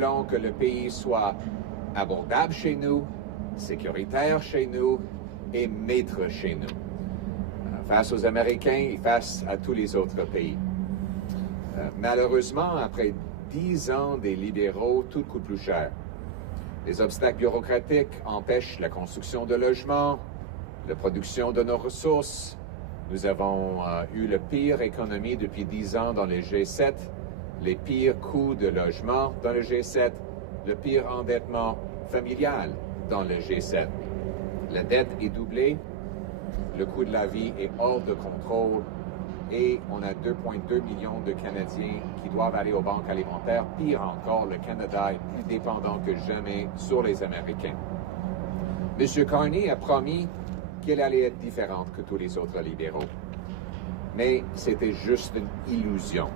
voulons que le pays soit abordable chez nous, sécuritaire chez nous et maître chez nous, face aux Américains et face à tous les autres pays. Malheureusement, après 10 ans des libéraux, tout coûte plus cher. Les obstacles bureaucratiques empêchent la construction de logements, la production de nos ressources. Nous avons eu la pire économie depuis 10 ans dans le G7, les pires coûts de logement dans le G7, le pire endettement familial dans le G7. La dette est doublée, le coût de la vie est hors de contrôle et on a 2,2 millions de Canadiens qui doivent aller aux banques alimentaires. Pire encore, le Canada est plus dépendant que jamais sur les Américains. M. Carney a promis qu'elle allait être différente que tous les autres libéraux. Mais c'était juste une illusion.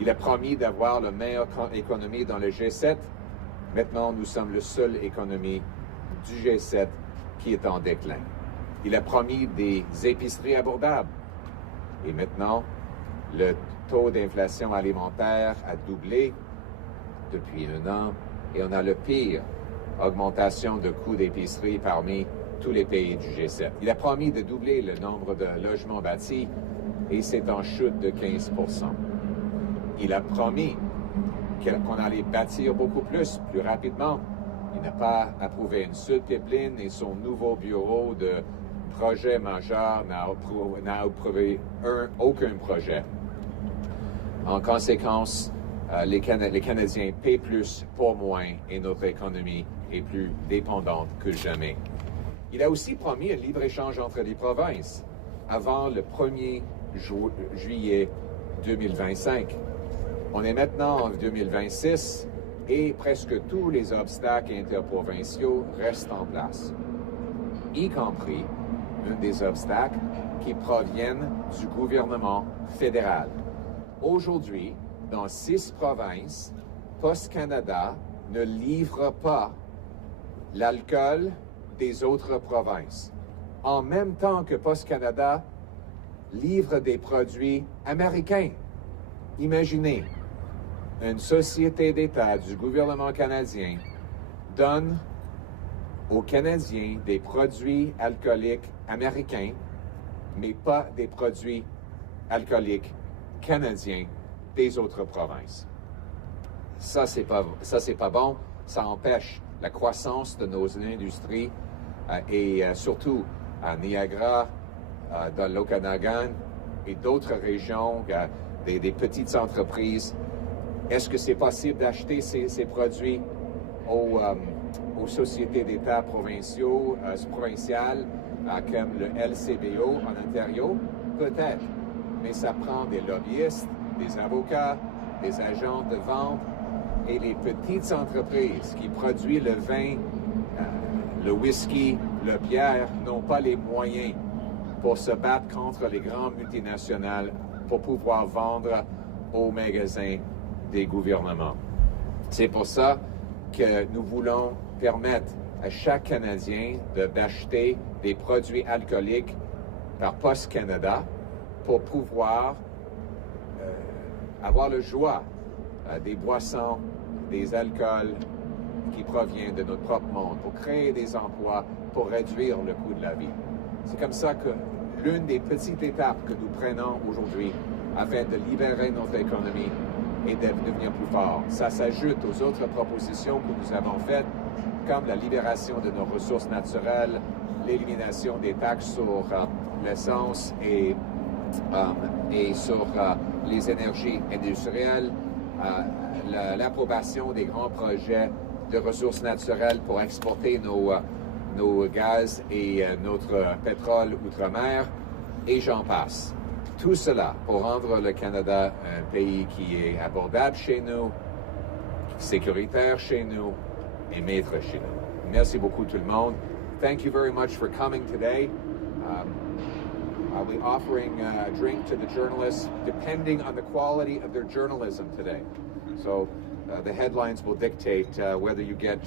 Il a promis d'avoir la meilleure économie dans le G7. Maintenant, nous sommes la seule économie du G7 qui est en déclin. Il a promis des épiceries abordables. Et maintenant, le taux d'inflation alimentaire a doublé depuis 1 an et on a le pire augmentation de coûts d'épicerie parmi tous les pays du G7. Il a promis de doubler le nombre de logements bâtis et c'est en chute de 15 %. Il a promis qu'on allait bâtir beaucoup plus rapidement. Il n'a pas approuvé une seule pipeline et son nouveau bureau de projet majeur n'a approuvé aucun projet. En conséquence, les Canadiens paient plus pour moins et notre économie est plus dépendante que jamais. Il a aussi promis un libre-échange entre les provinces avant le 1er juillet 2025. On est maintenant en 2026 et presque tous les obstacles interprovinciaux restent en place, y compris un des obstacles qui proviennent du gouvernement fédéral. Aujourd'hui, dans 6 provinces, Post Canada ne livre pas l'alcool des autres provinces, en même temps que Post Canada livre des produits américains. Imaginez, une société d'État du gouvernement canadien donne aux Canadiens des produits alcooliques américains, mais pas des produits alcooliques canadiens des autres provinces. Ça, c'est pas bon. Ça empêche la croissance de nos industries et surtout à Niagara, dans l'Okanagan et d'autres régions, des petites entreprises. Est-ce que c'est possible d'acheter ces produits aux sociétés d'État provinciales comme le LCBO en Ontario? Peut-être, mais ça prend des lobbyistes, des avocats, des agents de vente et les petites entreprises qui produisent le vin, le whisky, le bière n'ont pas les moyens pour se battre contre les grandes multinationales pour pouvoir vendre aux magasins des gouvernements. C'est pour ça que nous voulons permettre à chaque Canadien d'acheter des produits alcooliques par Post Canada pour pouvoir avoir le joie des boissons, des alcools qui proviennent de notre propre monde, pour créer des emplois, pour réduire le coût de la vie. C'est comme ça que l'une des petites étapes que nous prenons aujourd'hui afin de libérer notre économie et de devenir plus fort. Ça s'ajoute aux autres propositions que nous avons faites, comme la libération de nos ressources naturelles, l'élimination des taxes sur l'essence et sur les énergies industrielles, l'approbation des grands projets de ressources naturelles pour exporter nos gaz et notre pétrole outre-mer, et j'en passe. Tout cela pour rendre le Canada un pays qui est abordable chez nous, sécuritaire chez nous et maître chez nous. Merci beaucoup tout le monde. Thank you very much for coming today. I'll be offering a drink to the journalists depending on the quality of their journalism today. So the headlines will dictate whether you get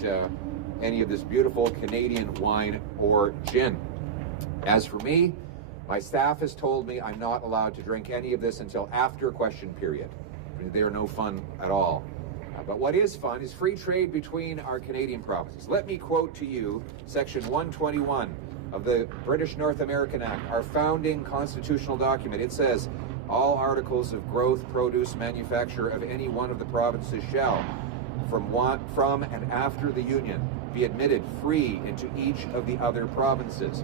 any of this beautiful Canadian wine or gin. As for me, my staff has told me I'm not allowed to drink any of this until after question period. They're no fun at all. But what is fun is free trade between our Canadian provinces. Let me quote to you Section 121 of the British North American Act, our founding constitutional document. It says, all articles of growth, produce, manufacture of any one of the provinces shall, from and after the Union, be admitted free into each of the other provinces.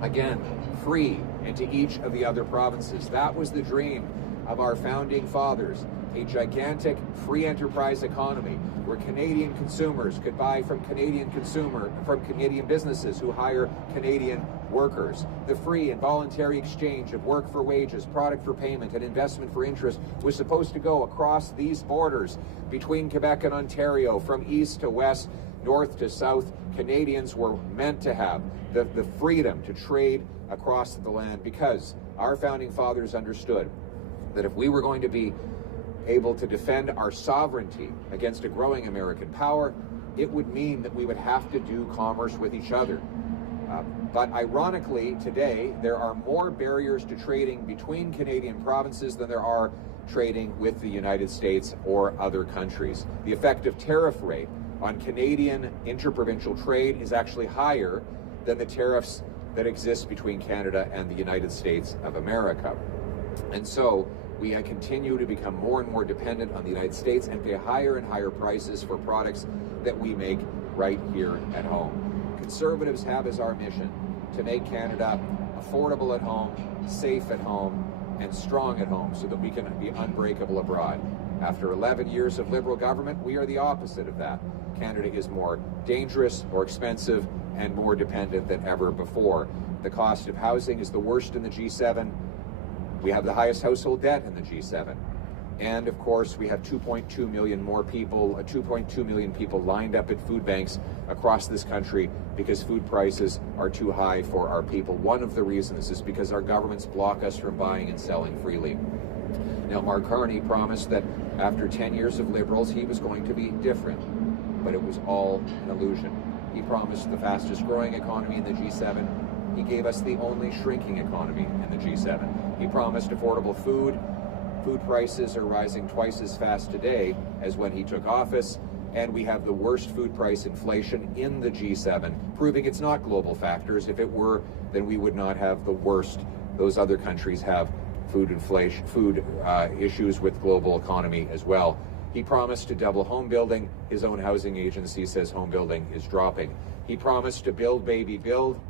Again, free into each of the other provinces. That was the dream of our founding fathers, a gigantic free enterprise economy where Canadian consumers could buy from Canadian businesses who hire Canadian workers. The free and voluntary exchange of work for wages, product for payment, and investment for interest was supposed to go across these borders between Quebec and Ontario, from east to west, north to south. Canadians were meant to have the freedom to trade across the land, because our founding fathers understood that if we were going to be able to defend our sovereignty against a growing American power, it would mean that we would have to do commerce with each other. But ironically, today, there are more barriers to trading between Canadian provinces than there are trading with the United States or other countries. The effective tariff rate on Canadian interprovincial trade is actually higher than the tariffs that exist between Canada and the United States of America. And so we continue to become more and more dependent on the United States and pay higher and higher prices for products that we make right here at home. Conservatives have as our mission to make Canada affordable at home, safe at home, and strong at home so that we can be unbreakable abroad. After 11 years of Liberal government, we are the opposite of that. Canada is more dangerous, more expensive, and more dependent than ever before. The cost of housing is the worst in the G7. We have the highest household debt in the G7. And of course, we have 2.2 million more people, 2.2 million people lined up at food banks across this country because food prices are too high for our people. One of the reasons is because our governments block us from buying and selling freely. Now, Mark Carney promised that after 10 years of Liberals, he was going to be different, but it was all an illusion. He promised the fastest growing economy in the G7. He gave us the only shrinking economy in the G7. He promised affordable food. Food prices are rising twice as fast today as when he took office, and we have the worst food price inflation in the G7, proving it's not global factors. If it were, then we would not have the worst. Those other countries have food inflation, issues with global economy as well. He promised to double home building. His own housing agency says home building is dropping. He promised to build, baby, build.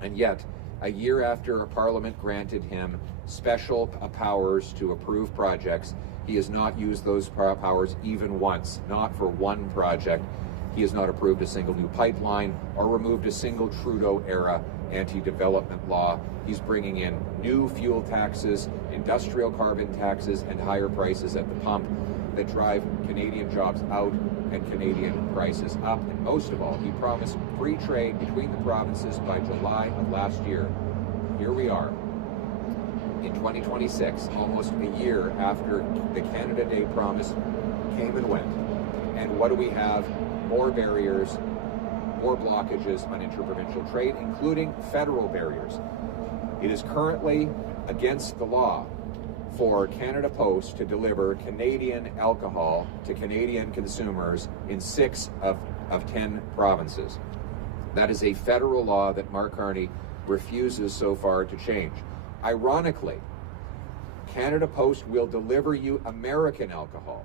And yet, a year after Parliament granted him special powers to approve projects, he has not used those powers even once, not for one project. He has not approved a single new pipeline or removed a single Trudeau-era anti-development law. He's bringing in new fuel taxes, industrial carbon taxes, and higher prices at the pump that drive Canadian jobs out and Canadian prices up. And most of all, he promised free trade between the provinces by July of last year. Here we are in 2026, almost a year after the Canada Day promise came and went. And what do we have? More barriers, more blockages on interprovincial trade, including federal barriers. It is currently against the law for Canada Post to deliver Canadian alcohol to Canadian consumers in 6 of 10 provinces. That is a federal law that Mark Carney refuses so far to change. Ironically, Canada Post will deliver you American alcohol,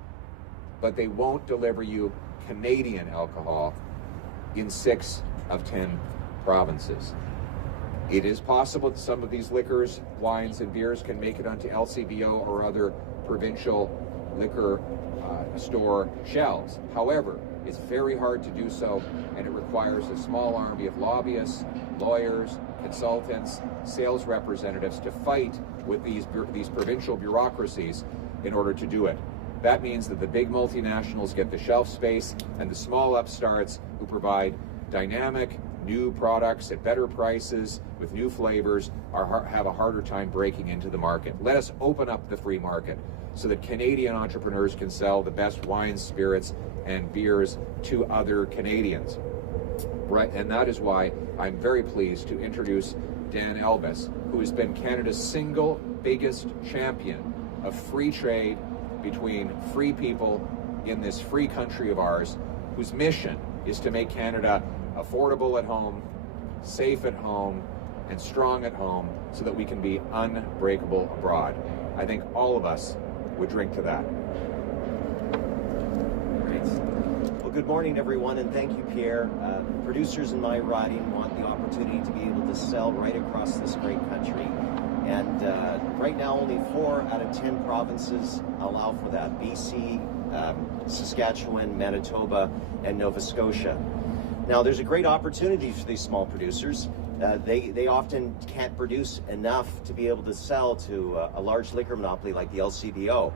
but they won't deliver you Canadian alcohol in 6 of 10 provinces. It is possible that some of these liquors, wines, and beers can make it onto LCBO or other provincial liquor store shelves. However, it's very hard to do so, and it requires a small army of lobbyists, lawyers, consultants, sales representatives to fight with these provincial bureaucracies in order to do it. That means that the big multinationals get the shelf space, and the small upstarts who provide dynamic, new products at better prices with new flavors have a harder time breaking into the market. Let us open up the free market so that Canadian entrepreneurs can sell the best wines, spirits, and beers to other Canadians. Right, and that is why I'm very pleased to introduce Dan Elbis, who has been Canada's single biggest champion of free trade between free people in this free country of ours, whose mission is to make Canada affordable at home, safe at home, and strong at home, so that we can be unbreakable abroad. I think all of us would drink to that. Great. Well, good morning, everyone, and thank you, Pierre. Producers in my riding want the opportunity to be able to sell right across this great country. And right now, only 4 out of 10 provinces allow for that. BC, Saskatchewan, Manitoba, and Nova Scotia. Now, there's a great opportunity for these small producers. They often can't produce enough to be able to sell to a large liquor monopoly like the LCBO.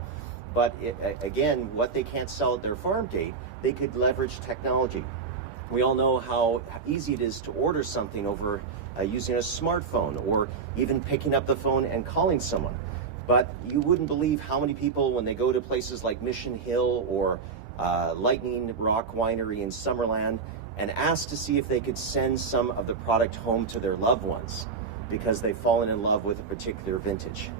But again, what they can't sell at their farm gate, they could leverage technology. We all know how easy it is to order something over using a smartphone, or even picking up the phone and calling someone. But you wouldn't believe how many people, when they go to places like Mission Hill or Lightning Rock Winery in Summerland, and ask to see if they could send some of the product home to their loved ones because they've fallen in love with a particular vintage.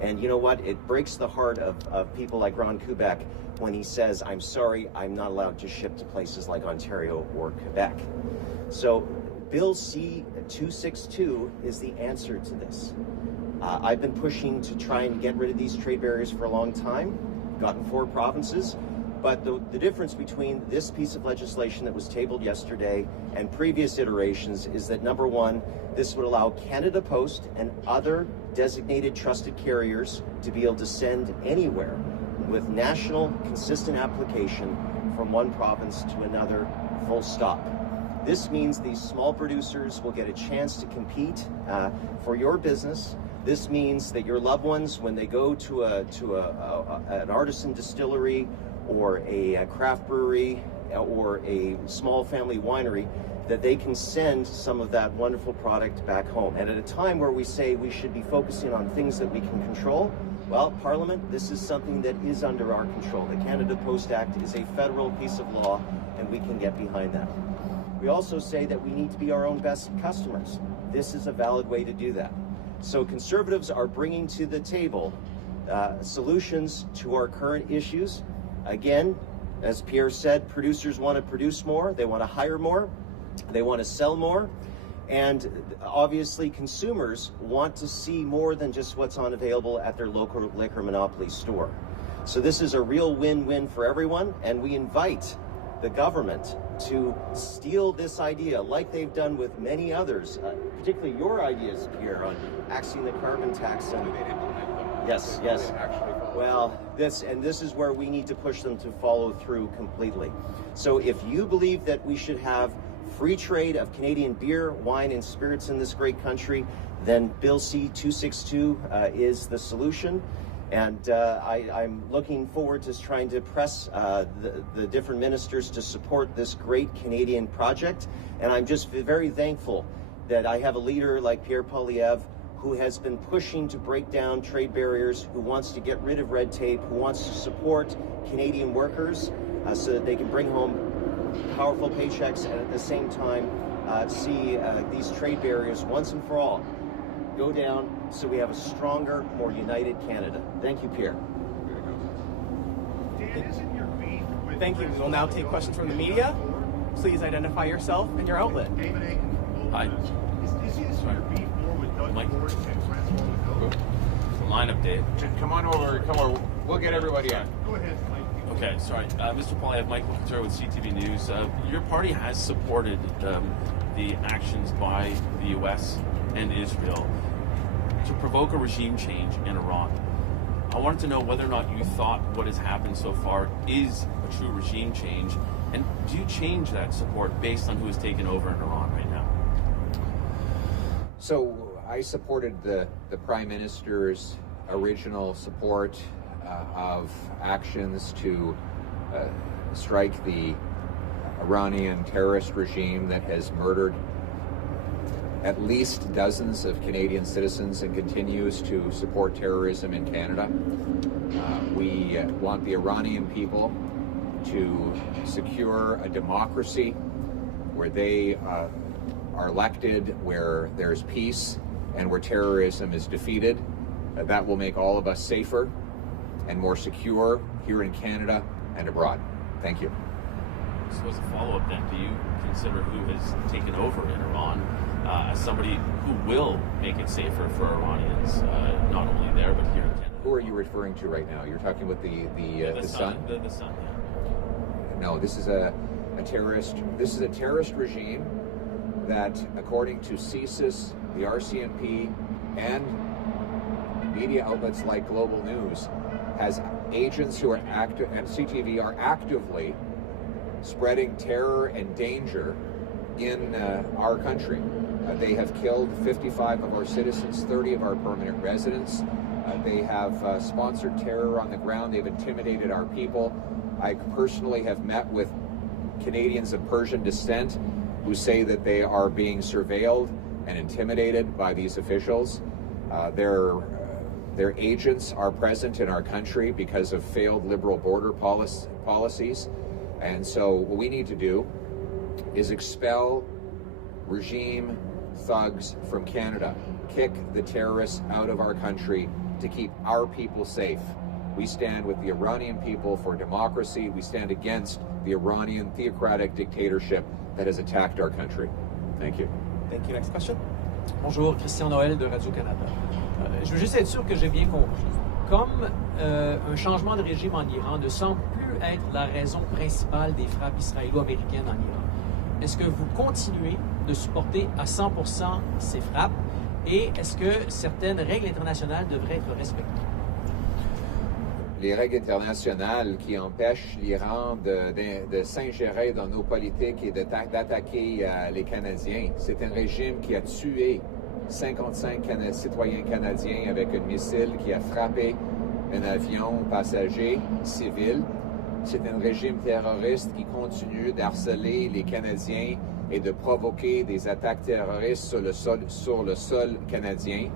And you know what? It breaks the heart of people like Ron Kubek when he says, I'm sorry, I'm not allowed to ship to places like Ontario or Quebec. So Bill C-262 is the answer to this. I've been pushing to try and get rid of these trade barriers for a long time, gotten 4 provinces. But the difference between this piece of legislation that was tabled yesterday and previous iterations is that, number one, this would allow Canada Post and other designated trusted carriers to be able to send anywhere with national consistent application from one province to another, full stop. This means these small producers will get a chance to compete for your business. This means that your loved ones, when they go to an artisan distillery or a craft brewery or a small family winery, that they can send some of that wonderful product back home. And at a time where we say we should be focusing on things that we can control, well, Parliament, this is something that is under our control. The Canada Post Act is a federal piece of law, and we can get behind that. We also say that we need to be our own best customers. This is a valid way to do that. So Conservatives are bringing to the table solutions to our current issues. Again, as Pierre said, producers want to produce more, they want to hire more, they want to sell more, and obviously consumers want to see more than just what's on available at their local liquor monopoly store. So this is a real win-win for everyone, and we invite the government to steal this idea like they've done with many others, particularly your ideas, Pierre, on axing the carbon tax. And yes. Well, this is where we need to push them to follow through completely. So if you believe that we should have free trade of Canadian beer, wine, and spirits in this great country, then Bill C-262 is the solution. And I'm looking forward to trying to press the different ministers to support this great Canadian project. And I'm just very thankful that I have a leader like Pierre Poilievre, who has been pushing to break down trade barriers, who wants to get rid of red tape, who wants to support Canadian workers so that they can bring home powerful paychecks, and at the same time see these trade barriers once and for all go down so we have a stronger, more united Canada. Thank you, Pierre. Thank you. We will now take questions from the media. Please identify yourself and your outlet. Hi. Mike. Line update. Come on over. We'll get everybody on. Go ahead, Mike. Okay, sorry. Mr. Poilievre, Michael Couture with CTV News. Your party has supported the actions by the U.S. and Israel to provoke a regime change in Iran. I wanted to know whether or not you thought what has happened so far is a true regime change, and do you change that support based on who has taken over in Iran right now? So I supported the Prime Minister's original support of actions to strike the Iranian terrorist regime that has murdered at least dozens of Canadian citizens and continues to support terrorism in Canada. We want the Iranian people to secure a democracy where they are elected, where there's peace, and where terrorism is defeated. That will make all of us safer and more secure here in Canada and abroad. Thank you. So as a follow-up then, do you consider who has taken over in Iran as somebody who will make it safer for Iranians, not only there but here in Canada? Who are you referring to right now? You're talking about the Sun? The Sun, yeah. No, this is a terrorist. This is a terrorist regime that, according to CSIS, the RCMP, and media outlets like Global News, has agents who are active, and CTV are actively spreading terror and danger in our country. They have killed 55 of our citizens, 30 of our permanent residents. They have sponsored terror on the ground. They've intimidated our people. I personally have met with Canadians of Persian descent who say that they are being surveilled and intimidated by these officials. Their agents are present in our country because of failed liberal border policies. And so what we need to do is expel regime thugs from Canada, kick the terrorists out of our country to keep our people safe. We stand with the Iranian people for democracy. We stand against the Iranian theocratic dictatorship that has attacked our country. Thank you. Thank you. Next question. Bonjour, Christian Noël de Radio-Canada. Je veux juste être sûr que j'ai bien compris. Comme un changement de régime en Iran ne semble plus être la raison principale des frappes israélo-américaines en Iran, est-ce que vous continuez de supporter à 100% ces frappes et est-ce que certaines règles internationales devraient être respectées? Les règles internationales qui empêchent l'Iran de s'ingérer dans nos politiques et d'attaquer les Canadiens. C'est un régime qui a tué 55 citoyens canadiens avec un missile, qui a frappé un avion passager civil. C'est un régime terroriste qui continue d'harceler les Canadiens et de provoquer des attaques terroristes sur le sol canadien.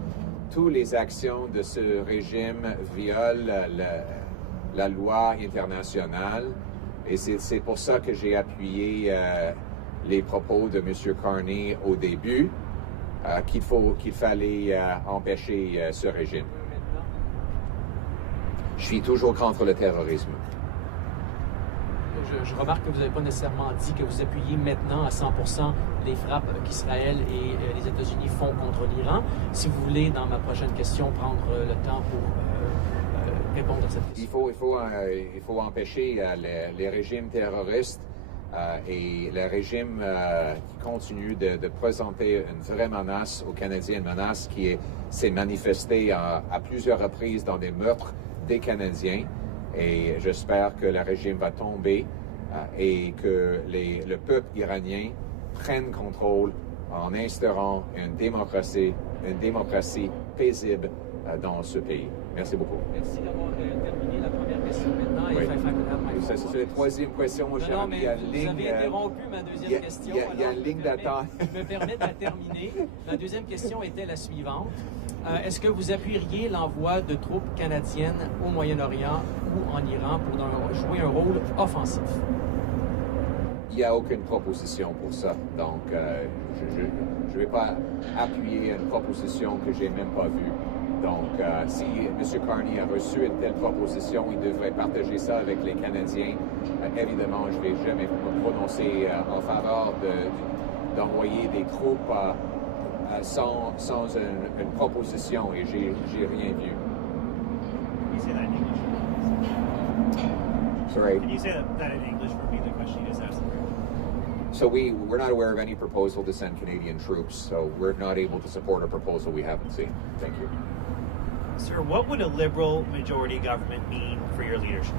Toutes les actions de ce régime violent la loi internationale et c'est pour ça que j'ai appuyé les propos de M. Carney au début, qu'il fallait empêcher ce régime. Je suis toujours contre le terrorisme. Je remarque que vous n'avez pas nécessairement dit que vous appuyez maintenant à 100% les frappes qu'Israël et les États-Unis font contre l'Iran. Si vous voulez, dans ma prochaine question, prendre le temps pour répondre à cette question. Il faut empêcher les régimes terroristes et le régime qui continue de présenter une vraie menace aux Canadiens, une menace qui s'est manifestée à plusieurs reprises dans des meurtres des Canadiens. Et j'espère que le régime va tomber et que le peuple iranien prenne contrôle en instaurant une démocratie paisible dans ce pays. Merci beaucoup. Merci d'avoir terminé la première question maintenant. Oui. C'est la troisième question, mon cher ami. Vous avez interrompu ma deuxième question. Il y a une ligne d'attente. Je me permets de la terminer. Ma deuxième question était la suivante. Est-ce que vous appuieriez l'envoi de troupes canadiennes au Moyen-Orient ou en Iran pour jouer un rôle offensif? Il n'y a aucune proposition pour ça. Donc, je ne vais pas appuyer une proposition que je n'ai même pas vue. Donc, si M. Carney a reçu une telle proposition, il devrait partager ça avec les Canadiens. Évidemment, je ne vais jamais me prononcer en faveur d'envoyer des troupes sans une proposition, et j'ai rien vu. Can you say that in English? Sorry. Can you say that in English for me, the question you just asked? So we're not aware of any proposal to send Canadian troops, so we're not able to support a proposal we haven't seen. Thank you. Sir, what would a Liberal majority government mean for your leadership?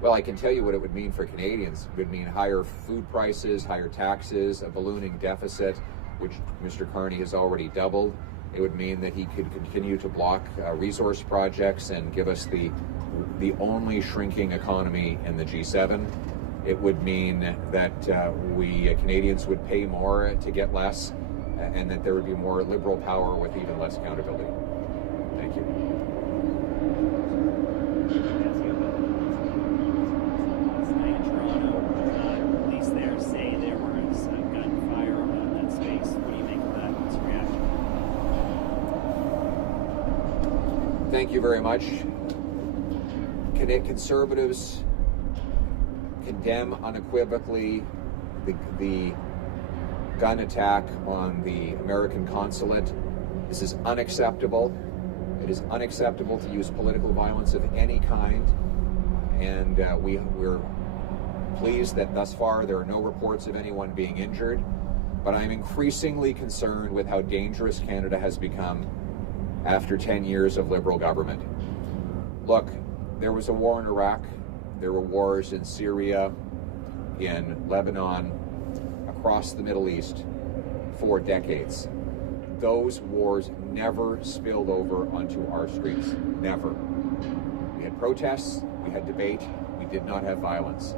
Well, I can tell you what it would mean for Canadians. It would mean higher food prices, higher taxes, a ballooning deficit, which Mr. Carney has already doubled. It would mean that he could continue to block resource projects and give us the only shrinking economy in the G7. It would mean that we Canadians would pay more to get less, and that there would be more Liberal power with even less accountability. Thank you. Last night in Toronto, police there say there was gunfire around that space. What do you make of that? What's your reaction? Thank you very much. Conservatives condemn unequivocally the gun attack on the American consulate. This is unacceptable. It is unacceptable to use political violence of any kind, and we're pleased that thus far there are no reports of anyone being injured, but I'm increasingly concerned with how dangerous Canada has become after 10 years of Liberal government. Look, there was a war in Iraq, there were wars in Syria, in Lebanon, across the Middle East for decades. Those wars never spilled over onto our streets, never. We had protests, we had debate, we did not have violence.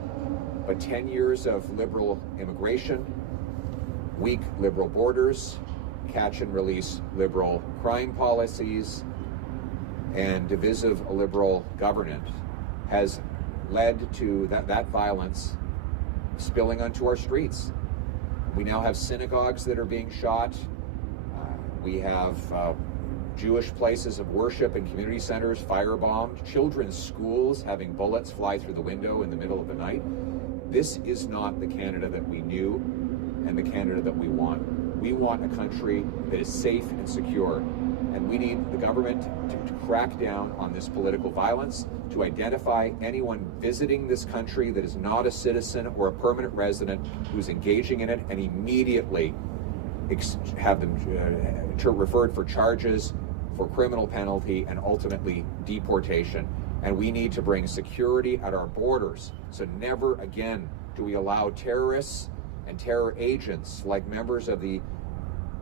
But 10 years of Liberal immigration, weak Liberal borders, catch and release Liberal crime policies, and divisive Liberal government has led to that violence spilling onto our streets. We now have synagogues that are being shot. We have Jewish places of worship and community centers firebombed, children's schools having bullets fly through the window in the middle of the night. This is not the Canada that we knew and the Canada that we want. We want a country that is safe and secure, and we need the government to crack down on this political violence, to identify anyone visiting this country that is not a citizen or a permanent resident who's engaging in it, and immediately have them referred for charges, for criminal penalty, and ultimately deportation. And we need to bring security at our borders, so never again do we allow terrorists and terror agents like members of the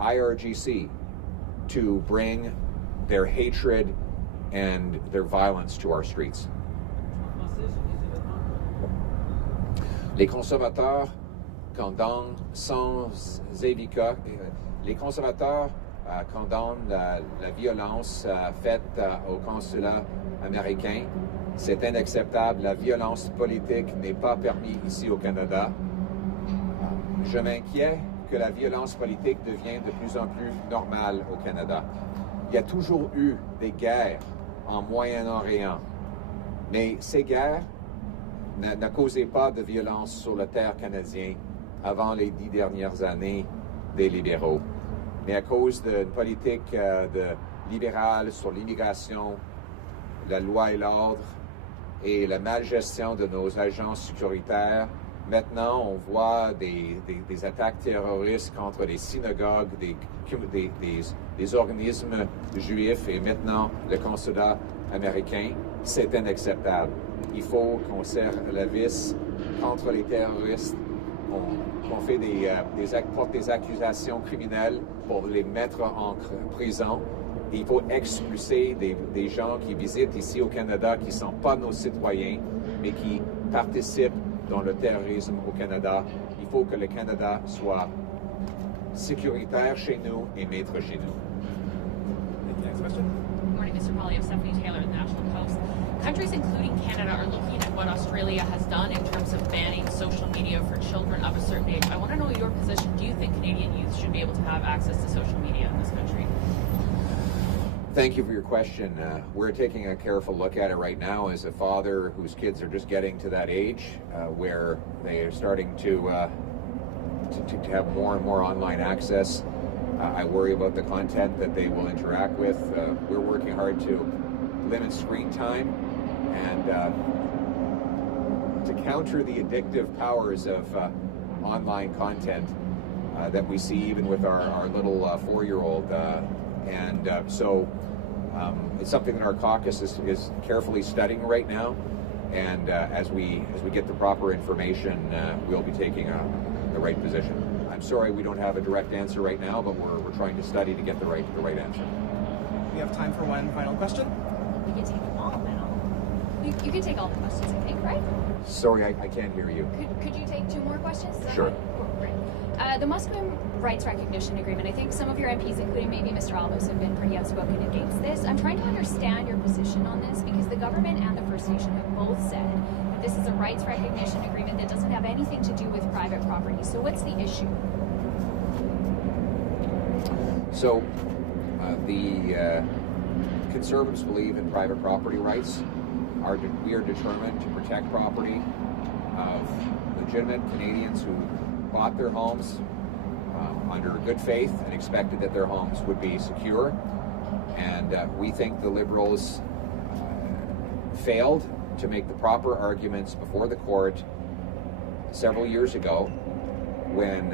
IRGC to bring their hatred and their violence to our streets. Les conservateurs condamnent sans équivoque, les conservateurs condamnent la violence faite au consulat américain. C'est inacceptable. La violence politique n'est pas permise ici au Canada. Je m'inquiète que la violence politique devienne de plus en plus normale au Canada. Il y a toujours eu des guerres en Moyen-Orient, mais ces guerres ne causaient pas de violence sur la terre canadienne avant les 10 dernières années des libéraux. Mais à cause d'une politique libérale sur l'immigration, la loi et l'ordre et la malgestion de nos agents sécuritaires, maintenant on voit des attaques terroristes contre les synagogues, des organismes juifs et maintenant le consulat américain. C'est inacceptable. Il faut qu'on serre la vis contre les terroristes, qu'on fait porte des accusations criminelles pour les mettre en prison. Et il faut expulser des gens qui visitent ici au Canada qui ne sont pas nos citoyens, mais qui participent dans le terrorisme au Canada. Il faut que le Canada soit sécuritaire chez nous et maître chez nous. Next question. Good morning, Mr. Poilievre. Stephanie Taylor, the National Post. Countries including Canada are looking at what Australia has done in terms of banning social media for children of a certain age. I want to know your position. Do you think Canadian youth should be able to have access to social media in this country? Thank you for your question. We're taking a careful look at it right now as a father whose kids are just getting to that age where they are starting to have more and more online access. I worry about the content that they will interact with. We're working hard to limit screen time and to counter the addictive powers of online content that we see even with our little 4-year-old. So it's something that our caucus is carefully studying right now, and as we get the proper information, we'll be taking the right position. I'm sorry we don't have a direct answer right now, but we're trying to study to get the right answer. We have time for one final question. We can take them all now. You can take all the questions, I think, right? Sorry, I can't hear you. Could you take 2 more questions? Sure. Great. The Musqueam Rights Recognition Agreement, I think some of your MPs, including maybe Mr. Alvos, have been pretty outspoken against this. I'm trying to understand your position on this because the government and the First Nation have both said that this is a rights recognition agreement that doesn't have anything to do with private property. So what's the issue? So the Conservatives believe in private property rights. We are determined to protect property of legitimate Canadians who bought their homes under good faith and expected that their homes would be secure. And we think the Liberals failed to make the proper arguments before the court several years ago when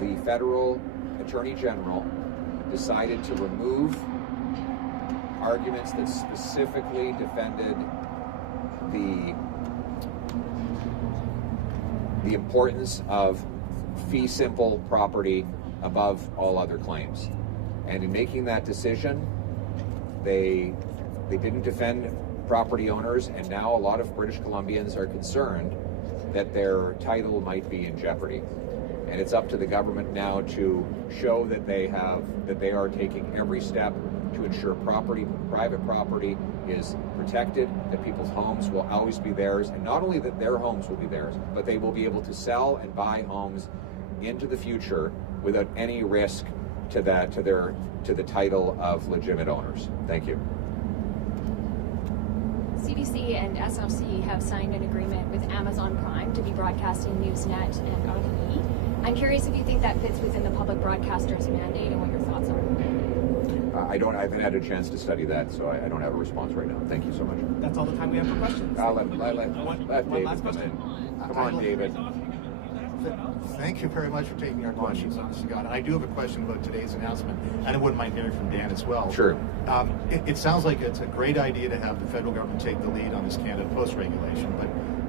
the federal Attorney General decided to remove arguments that specifically defended the importance of fee simple property above all other claims. And in making that decision, they didn't defend property owners, and now a lot of British Columbians are concerned that their title might be in jeopardy. And it's up to the government now to show that they are taking every step to ensure private property is protected, that people's homes will always be theirs, and not only that their homes will be theirs, but they will be able to sell and buy homes into the future without any risk to the title of legitimate owners. Thank you. CBC and SLC have signed an agreement with Amazon Prime to be broadcasting Newsnet and RTE. I'm curious if you think that fits within the public broadcaster's mandate and what your thoughts are. I haven't had a chance to study that, so I don't have a response right now. Thank you so much. That's all the time we have for questions. Let David last come question. in. Come on, David. Thank you very much for taking our questions on this, Scott. And I do have a question about today's announcement, and I wouldn't mind hearing from Dan as well. Sure. It sounds like it's a great idea to have the federal government take the lead on this Canada Post regulation, but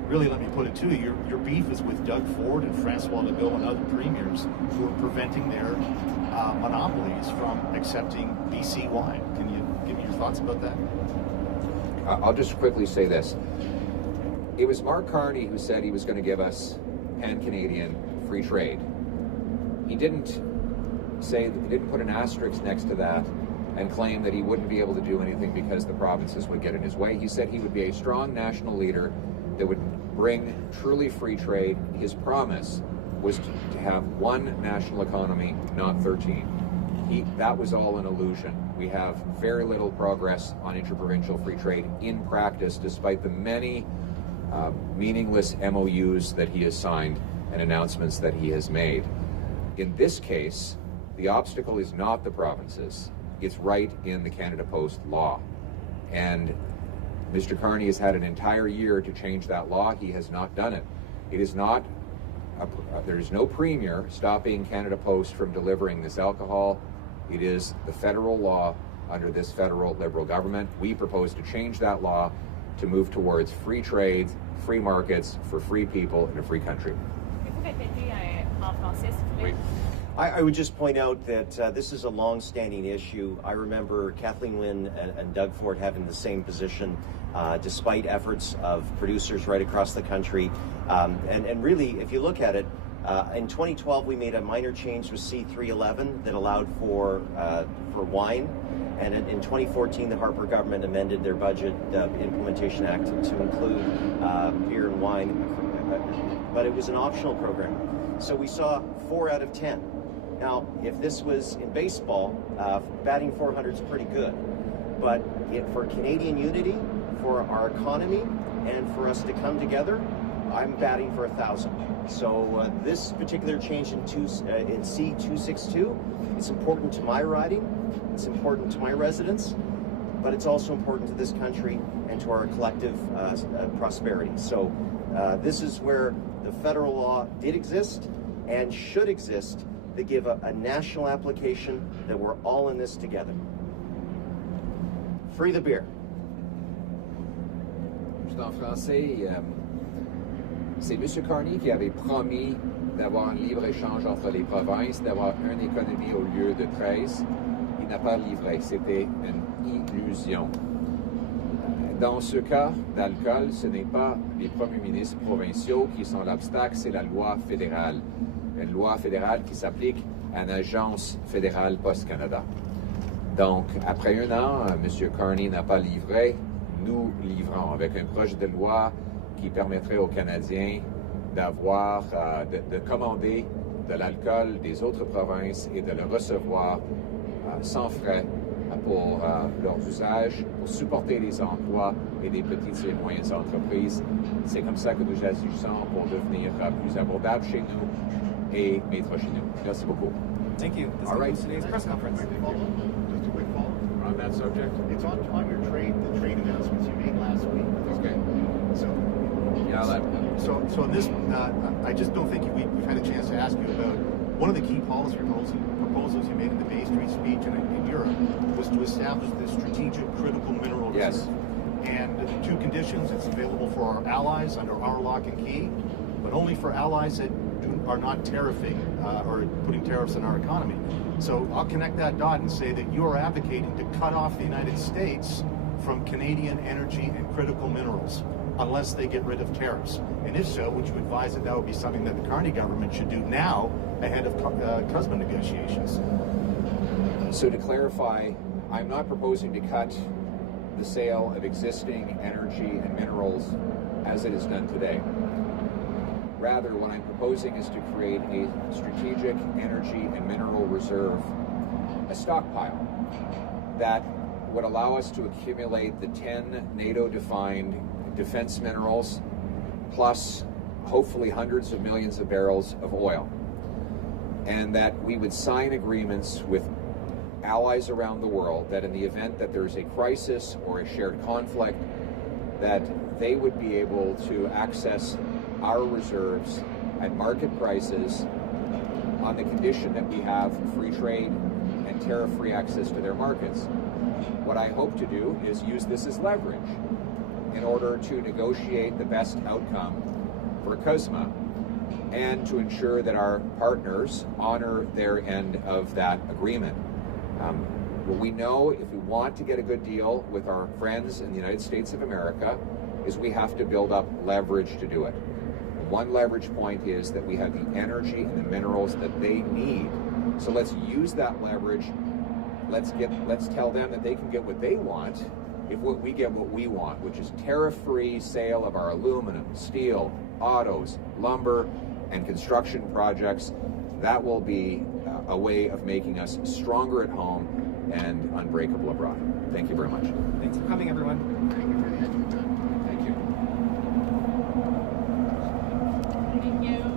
really, let me put it to you, your beef is with Doug Ford and Francois Legault and other premiers who are preventing their monopolies from accepting BC wine. Can you give me your thoughts about that? I'll just quickly say this. It was Mark Carney who said he was going to give us pan-Canadian free trade. He didn't put an asterisk next to that and claim that he wouldn't be able to do anything because the provinces would get in his way. He said he would be a strong national leader that would bring truly free trade. His promise was to have one national economy, not 13. That was all an illusion. We have very little progress on interprovincial free trade in practice, despite the many meaningless MOUs that he has signed and announcements that he has made. In this case, the obstacle is not the provinces. It's right in the Canada Post law. And Mr. Carney has had an entire year to change that law. He has not done it. It is not, there is no premier stopping Canada Post from delivering this alcohol. It is the federal law under this federal Liberal government. We propose to change that law to move towards free trade, free markets for free people in a free country. I would just point out that this is a long-standing issue. I remember Kathleen Wynne and Doug Ford having the same position despite efforts of producers right across the country. And really, if you look at it, in 2012 we made a minor change with C311 that allowed for wine. And in 2014, the Harper government amended their budget implementation act to include beer and wine, but it was an optional program. So we saw 4 out of 10. Now, if this was in baseball, batting 400 is pretty good. But for Canadian unity, for our economy, and for us to come together, I'm batting for 1,000. So this particular change in C262, it's important to my riding, it's important to my residents, but it's also important to this country and to our collective prosperity. So this is where the federal law did exist and should exist to give a national application that we're all in this together. Free the beer. Juste en français, c'est M. Carney qui avait promis d'avoir un libre-échange entre les provinces, d'avoir une économie au lieu de 13. Il n'a pas livré, c'était une illusion. Dans ce cas d'alcool, ce n'est pas les premiers ministres provinciaux qui sont l'obstacle, c'est la loi fédérale. Une loi fédérale qui s'applique à l'Agence fédérale Post-Canada. Donc, après un an, M. Carney n'a pas livré, nous livrons avec un projet de loi qui permettrait aux Canadiens d'avoir, de commander de l'alcool des autres provinces et de le recevoir sans frais pour leurs usages, pour supporter les emplois et des petites et moyennes entreprises. C'est comme ça que nous agissons pour devenir plus abordables chez nous et maîtres chez nous. Merci beaucoup. Thank you. This All right. concludes today's press conference. Just a quick follow-up On that subject? It's on your the trade announcements you made last week. Okay. So, so in this, I just don't think we've had a chance to ask you about one of the key policy proposals you made in the Bay Street speech in Europe was to establish the strategic critical mineral reserve. And the two conditions: it's available for our allies under our lock and key, but only for allies that are not tariffing or putting tariffs on our economy. So I'll connect that dot and say that you are advocating to cut off the United States from Canadian energy and critical minerals unless they get rid of tariffs. And if so, would you advise that would be something that the Carney government should do now ahead of CUSMA negotiations? So to clarify, I'm not proposing to cut the sale of existing energy and minerals as it is done today. Rather, what I'm proposing is to create a strategic energy and mineral reserve, a stockpile, that would allow us to accumulate the 10 NATO-defined defense minerals, plus hopefully hundreds of millions of barrels of oil. And that we would sign agreements with allies around the world that in the event that there's a crisis or a shared conflict, that they would be able to access our reserves at market prices on the condition that we have free trade and tariff-free access to their markets. What I hope to do is use this as leverage in order to negotiate the best outcome for CUSMA and to ensure that our partners honor their end of that agreement. What we know, if we want to get a good deal with our friends in the United States of America, is we have to build up leverage to do it. One leverage point is that we have the energy and the minerals that they need. So let's use that leverage. Let's tell them that they can get what they want if we get what we want, which is tariff-free sale of our aluminum, steel, autos, lumber, and construction projects. That will be a way of making us stronger at home and unbreakable abroad. Thank you very much. Thanks for coming, everyone. Thank you for the extra time. Thank you. Thank you.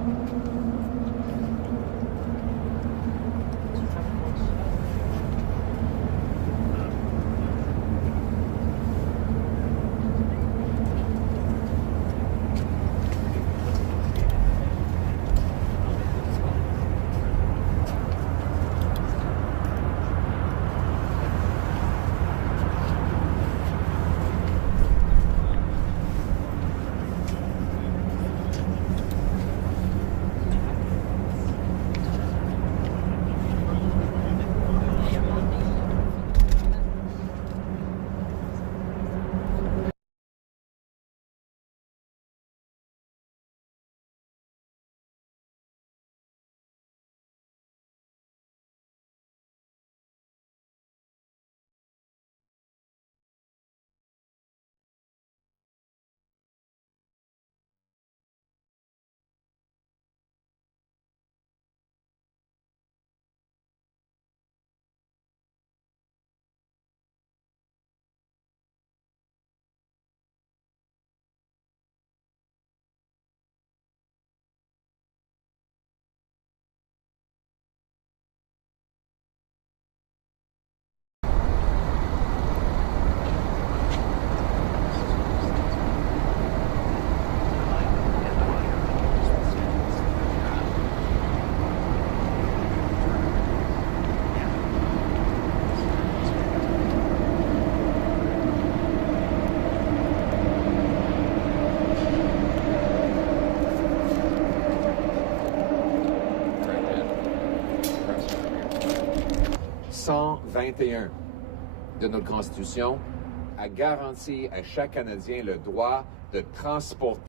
de notre Constitution a garanti à chaque Canadien le droit de transporter